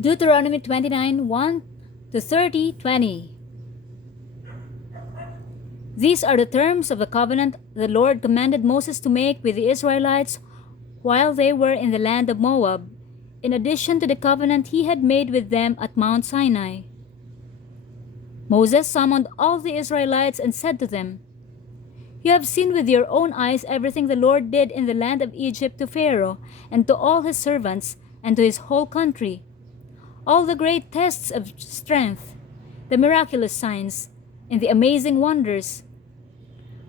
Deuteronomy 29 1 to 30:20. These are the terms of the covenant the Lord commanded Moses to make with the Israelites while they were in the land of Moab, in addition to the covenant he had made with them at Mount Sinai. Moses summoned all the Israelites and said to them, "You have seen with your own eyes everything the Lord did in the land of Egypt to Pharaoh and to all his servants and to his whole country, all the great tests of strength, the miraculous signs, and the amazing wonders.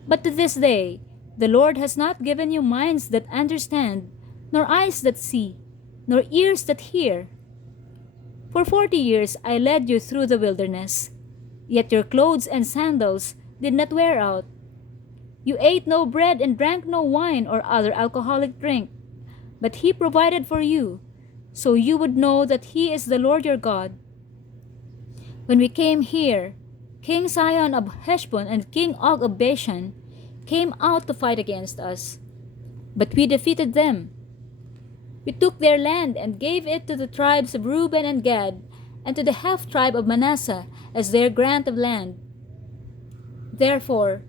But to this day, the Lord has not given you minds that understand, nor eyes that see, nor ears that hear. For 40 years I led you through the wilderness, yet your clothes and sandals did not wear out. You ate no bread and drank no wine or other alcoholic drink, but He provided for you, so you would know that He is the Lord your God. When we came here, King Sihon of Heshbon and King Og of Bashan came out to fight against us, but we defeated them. We took their land and gave it to the tribes of Reuben and Gad and to the half-tribe of Manasseh as their grant of land. Therefore,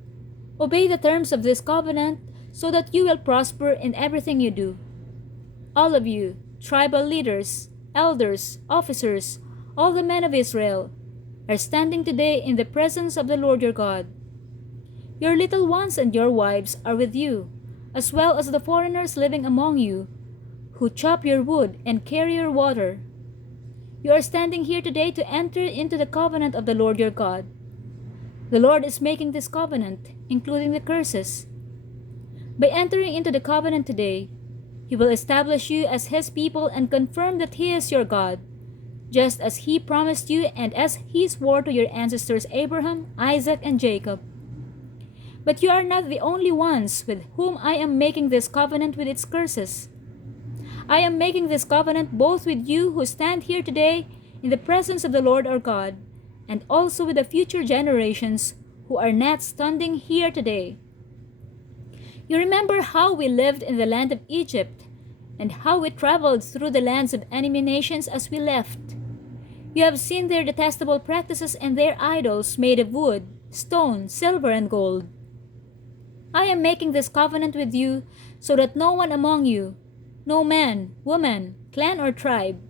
obey the terms of this covenant so that you will prosper in everything you do. All of you, tribal leaders, elders, officers, all the men of Israel, are standing today in the presence of the Lord your God. Your little ones and your wives are with you, as well as the foreigners living among you, who chop your wood and carry your water. You are standing here today to enter into the covenant of the Lord your God. The Lord is making this covenant, including the curses. By entering into the covenant today, He will establish you as His people and confirm that He is your God, just as He promised you and as He swore to your ancestors Abraham, Isaac, and Jacob. But you are not the only ones with whom I am making this covenant with its curses. I am making this covenant both with you who stand here today in the presence of the Lord our God, and also with the future generations who are not standing here today. You remember how we lived in the land of Egypt, and how we traveled through the lands of enemy nations as we left. You have seen their detestable practices and their idols made of wood, stone, silver, and gold. I am making this covenant with you so that no one among you, no man, woman, clan, or tribe,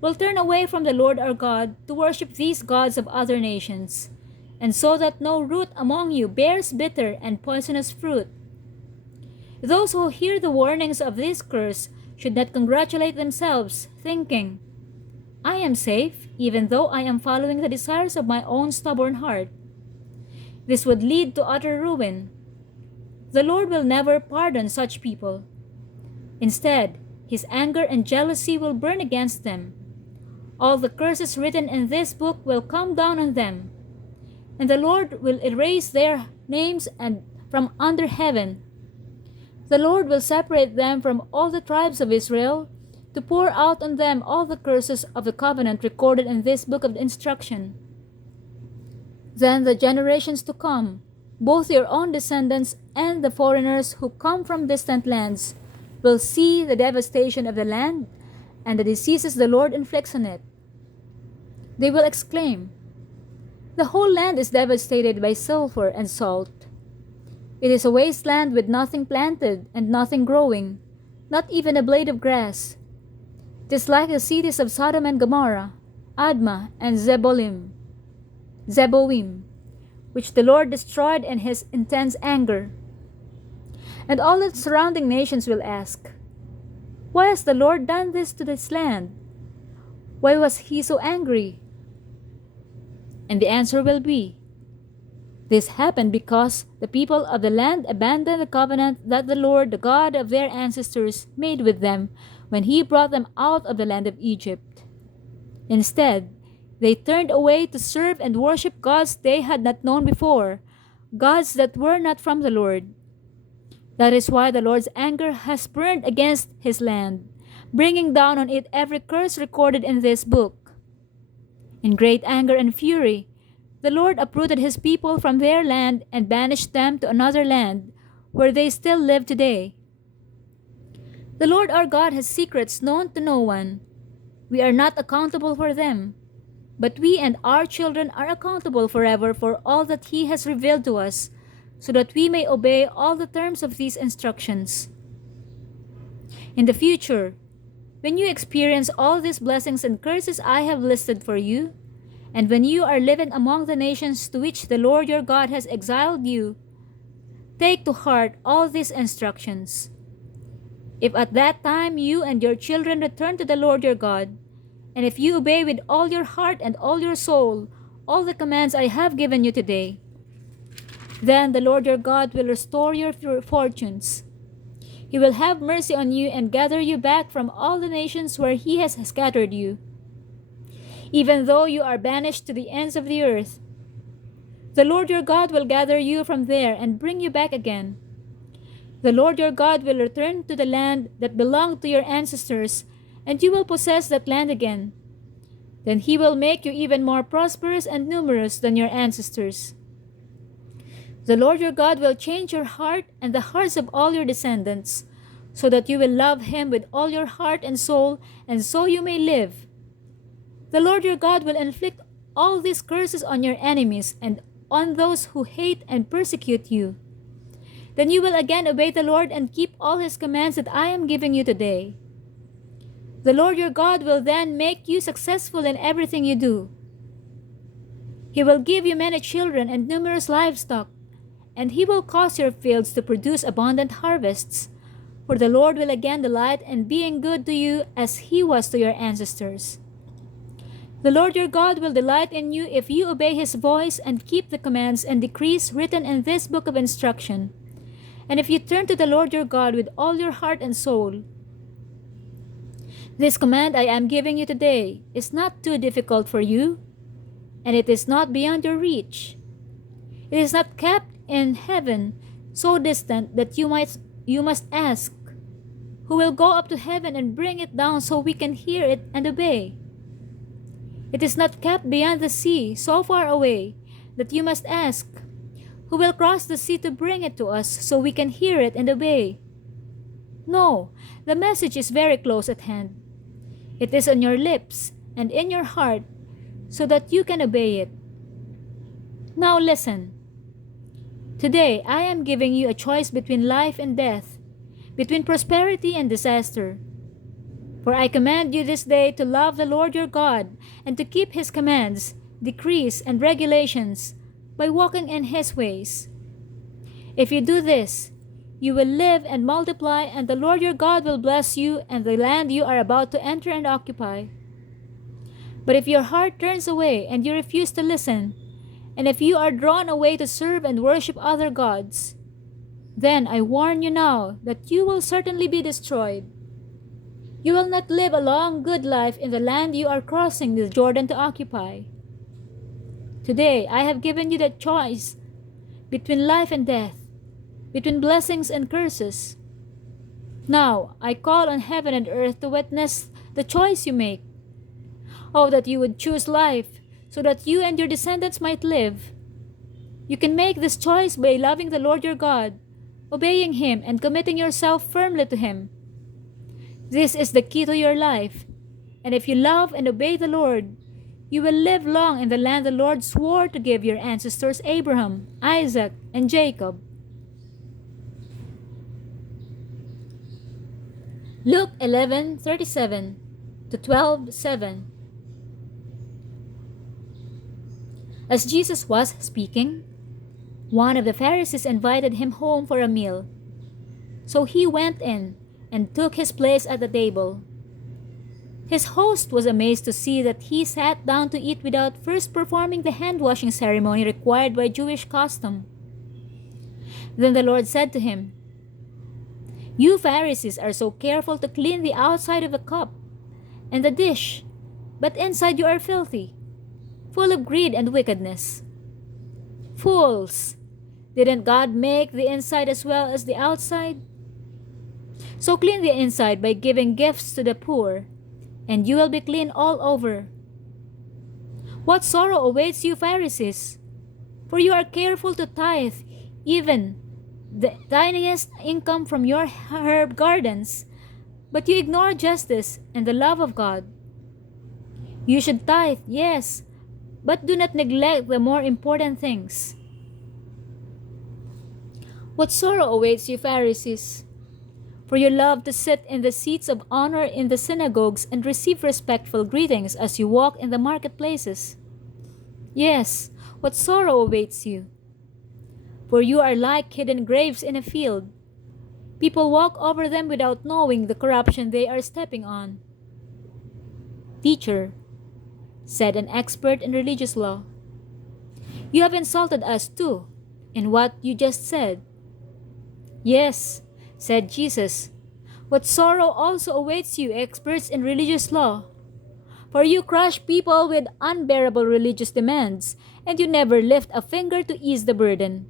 will turn away from the Lord our God to worship these gods of other nations, and so that no root among you bears bitter and poisonous fruit. Those who hear the warnings of this curse should not congratulate themselves, thinking, "I am safe, even though I am following the desires of my own stubborn heart." This would lead to utter ruin. The Lord will never pardon such people. Instead, His anger and jealousy will burn against them. All the curses written in this book will come down on them, and the Lord will erase their names from under heaven. The Lord will separate them from all the tribes of Israel to pour out on them all the curses of the covenant recorded in this book of instruction. Then the generations to come, both your own descendants and the foreigners who come from distant lands, will see the devastation of the land and the diseases the Lord inflicts on it. They will exclaim, "The whole land is devastated by sulfur and salt. It is a wasteland with nothing planted and nothing growing, not even a blade of grass. It is like the cities of Sodom and Gomorrah, Admah and Zeboim, which the Lord destroyed in His intense anger." And all the surrounding nations will ask, "Why has the Lord done this to this land? Why was He so angry?" And the answer will be, "This happened because the people of the land abandoned the covenant that the Lord, the God of their ancestors, made with them when He brought them out of the land of Egypt. Instead, they turned away to serve and worship gods they had not known before, gods that were not from the Lord. That is why the Lord's anger has burned against His land, bringing down on it every curse recorded in this book. In great anger and fury, the Lord uprooted His people from their land and banished them to another land, where they still live today. The Lord our God has secrets known to no one. We are not accountable for them, but we and our children are accountable forever for all that He has revealed to us, so that we may obey all the terms of these instructions. In the future, when you experience all these blessings and curses I have listed for you, and when you are living among the nations to which the Lord your God has exiled you, take to heart all these instructions. If at that time you and your children return to the Lord your God, and if you obey with all your heart and all your soul all the commands I have given you today, then the Lord your God will restore your fortunes. He will have mercy on you and gather you back from all the nations where He has scattered you. Even though you are banished to the ends of the earth, the Lord your God will gather you from there and bring you back again. The Lord your God will return to the land that belonged to your ancestors, and you will possess that land again. Then He will make you even more prosperous and numerous than your ancestors. The Lord your God will change your heart and the hearts of all your descendants, so that you will love Him with all your heart and soul, and so you may live. The Lord your God will inflict all these curses on your enemies and on those who hate and persecute you. Then you will again obey the Lord and keep all His commands that I am giving you today. The Lord your God will then make you successful in everything you do. He will give you many children and numerous livestock, and He will cause your fields to produce abundant harvests, for the Lord will again delight in being good to you as He was to your ancestors. The Lord your God will delight in you if you obey His voice and keep the commands and decrees written in this book of instruction, and if you turn to the Lord your God with all your heart and soul. This command I am giving you today is not too difficult for you, and it is not beyond your reach. It is not kept in heaven, so distant that you must ask, who will go up to heaven and bring it down so we can hear it and obey? It is not kept beyond the sea, so far away that you must ask, who will cross the sea to bring it to us so we can hear it and obey? No, the message is very close at hand. It is on your lips and in your heart, so that you can obey it. Now listen. Today I am giving you a choice between life and death, between prosperity and disaster. For I command you this day to love the Lord your God and to keep His commands, decrees, and regulations by walking in His ways. If you do this, you will live and multiply, and the Lord your God will bless you and the land you are about to enter and occupy. But if your heart turns away and you refuse to listen, and if you are drawn away to serve and worship other gods, then I warn you now that you will certainly be destroyed. You will not live a long, good life in the land you are crossing the Jordan to occupy. Today I have given you the choice between life and death, between blessings and curses. Now I call on heaven and earth to witness the choice you make. Oh, that you would choose life, so that you and your descendants might live. You can make this choice by loving the Lord your God, obeying Him, and committing yourself firmly to Him. This is the key to your life, and if you love and obey the Lord, you will live long in the land the Lord swore to give your ancestors Abraham, Isaac, and Jacob. Luke 11:37 to 12:7. As Jesus was speaking, one of the Pharisees invited Him home for a meal. So He went in and took His place at the table. His host was amazed to see that He sat down to eat without first performing the hand-washing ceremony required by Jewish custom. Then the Lord said to him, "You Pharisees are so careful to clean the outside of the cup and the dish, but inside you are filthy, full of greed and wickedness. Fools! Didn't God make the inside as well as the outside? So clean the inside by giving gifts to the poor, and you will be clean all over. What sorrow awaits you, Pharisees! For you are careful to tithe even the tiniest income from your herb gardens, but you ignore justice and the love of God. You should tithe, yes, but do not neglect the more important things. What sorrow awaits you, Pharisees! For you love to sit in the seats of honor in the synagogues and receive respectful greetings as you walk in the marketplaces. Yes, what sorrow awaits you! For you are like hidden graves in a field. People walk over them without knowing the corruption they are stepping on. Teacher, said an expert in religious law, you have insulted us too, in what you just said. Yes, said Jesus, what sorrow also awaits you, experts in religious law. For you crush people with unbearable religious demands, and you never lift a finger to ease the burden.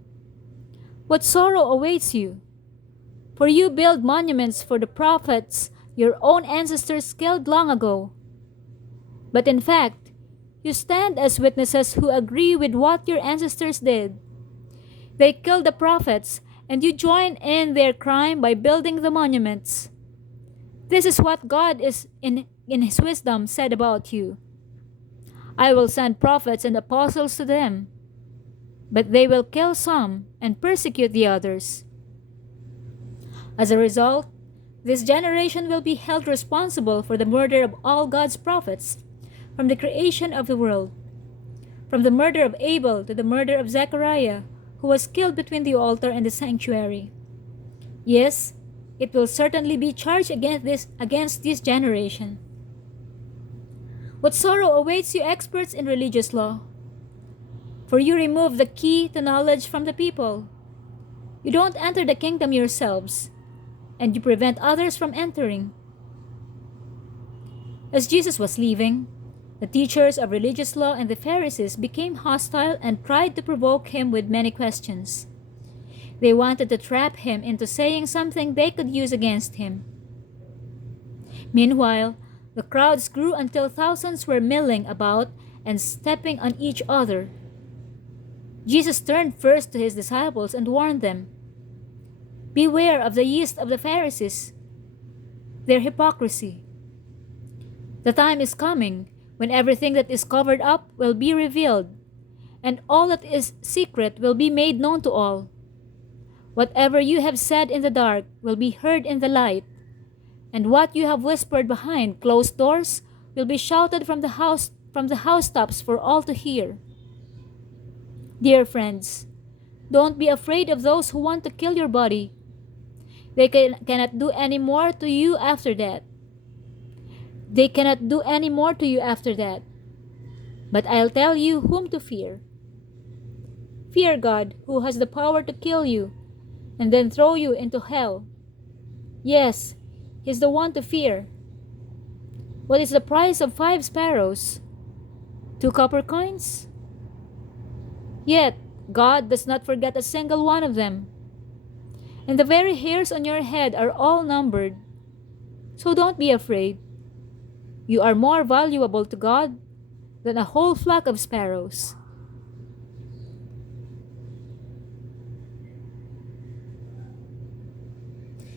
What sorrow awaits you? For you build monuments for the prophets your own ancestors killed long ago. But in fact, you stand as witnesses who agree with what your ancestors did. They killed the prophets, and you join in their crime by building the monuments. This is what God is in His wisdom said about you. I will send prophets and apostles to them, but they will kill some and persecute the others. As a result, this generation will be held responsible for the murder of all God's prophets from the creation of the world, from the murder of Abel to the murder of Zechariah, who was killed between the altar and the sanctuary. Yes, it will certainly be charged against this generation. What sorrow awaits you, experts in religious law! For you remove the key to knowledge from the people. You don't enter the kingdom yourselves, and you prevent others from entering. As Jesus was leaving, the teachers of religious law and the Pharisees became hostile and tried to provoke him with many questions. They wanted to trap him into saying something they could use against him. Meanwhile, the crowds grew until thousands were milling about and stepping on each other. Jesus turned first to his disciples and warned them, beware of the yeast of the Pharisees, their hypocrisy. The time is coming when everything that is covered up will be revealed, and all that is secret will be made known to all. Whatever you have said in the dark will be heard in the light, and what you have whispered behind closed doors will be shouted from the housetops for all to hear. Dear friends, don't be afraid of those who want to kill your body. They cannot do any more to you after that. But I'll tell you whom to fear. Fear God, who has the power to kill you and then throw you into hell. Yes, He's the one to fear. What is the price of 5 sparrows? 2 copper coins? Yet, God does not forget a single one of them. And the very hairs on your head are all numbered. So don't be afraid. You are more valuable to God than a whole flock of sparrows.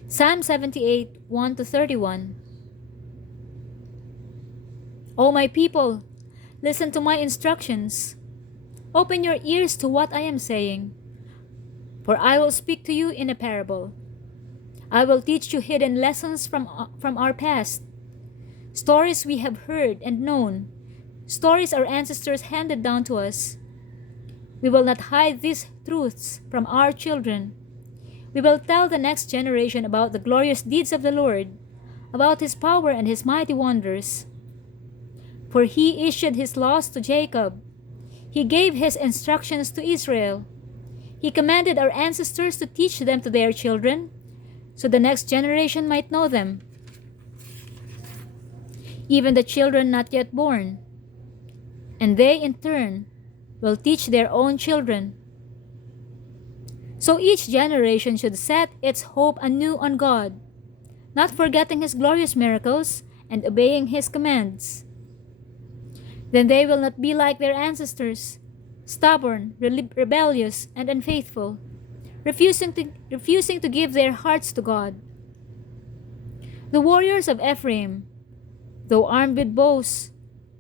Psalm 78, 1-31. O my people, listen to my instructions. Open your ears to what I am saying, for I will speak to you in a parable. I will teach you hidden lessons from our past, stories we have heard and known, stories our ancestors handed down to us. We will not hide these truths from our children. We will tell the next generation about the glorious deeds of the Lord, about His power and His mighty wonders. For He issued His laws to Jacob. He gave His instructions to Israel. He commanded our ancestors to teach them to their children, so the next generation might know them, even the children not yet born. And they, in turn, will teach their own children. So each generation should set its hope anew on God, not forgetting His glorious miracles and obeying His commands. Then they will not be like their ancestors, stubborn, rebellious, and unfaithful, refusing to give their hearts to God. The warriors of Ephraim, though armed with bows,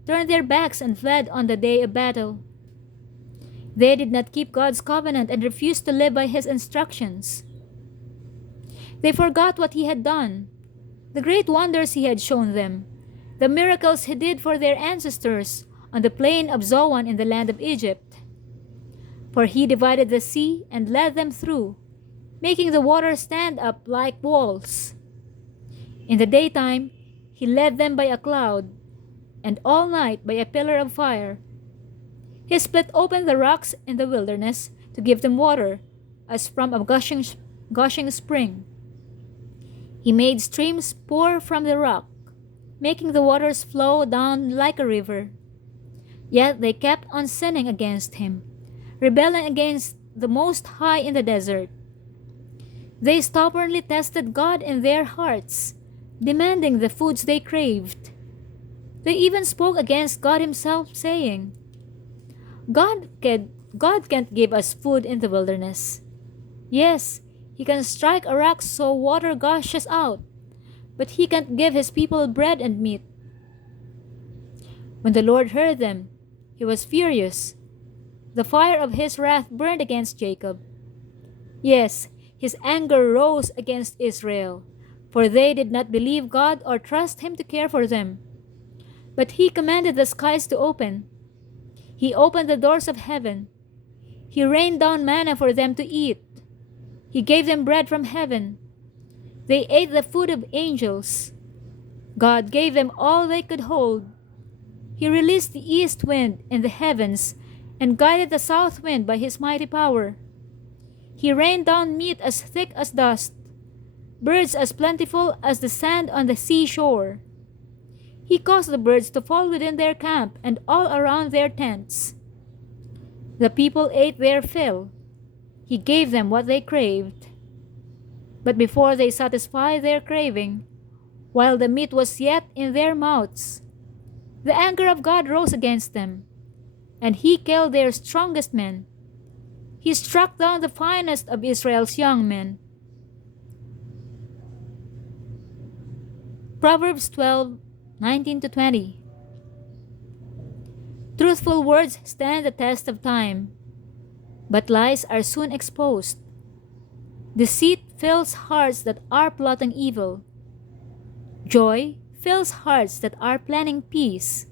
turned their backs and fled on the day of battle. They did not keep God's covenant and refused to live by His instructions. They forgot what He had done, the great wonders He had shown them, the miracles He did for their ancestors on the plain of Zoan in the land of Egypt. For He divided the sea and led them through, making the water stand up like walls. In the daytime, He led them by a cloud, and all night by a pillar of fire. He split open the rocks in the wilderness to give them water, as from a gushing spring. He made streams pour from the rock, making the waters flow down like a river. Yet they kept on sinning against Him, rebelling against the Most High in the desert. They stubbornly tested God in their hearts, demanding the foods they craved. They even spoke against God Himself, saying, God can't give us food in the wilderness. Yes, He can strike a rock so water gushes out, but He can't give His people bread and meat. When the Lord heard them, He was furious. The fire of His wrath burned against Jacob. Yes, His anger rose against Israel, for they did not believe God or trust Him to care for them. But He commanded the skies to open. He opened the doors of heaven. He rained down manna for them to eat. He gave them bread from heaven. They ate the food of angels. God gave them all they could hold. He released the east wind in the heavens and guided the south wind by His mighty power. He rained down meat as thick as dust, birds as plentiful as the sand on the seashore. He caused the birds to fall within their camp and all around their tents. The people ate their fill. He gave them what they craved. But before they satisfied their craving, while the meat was yet in their mouths, the anger of God rose against them, and He killed their strongest men. He struck down the finest of Israel's young men. Proverbs 12:19-20. Truthful words stand the test of time, but lies are soon exposed. Deceit fills hearts that are plotting evil. Joy fills hearts that are planning peace.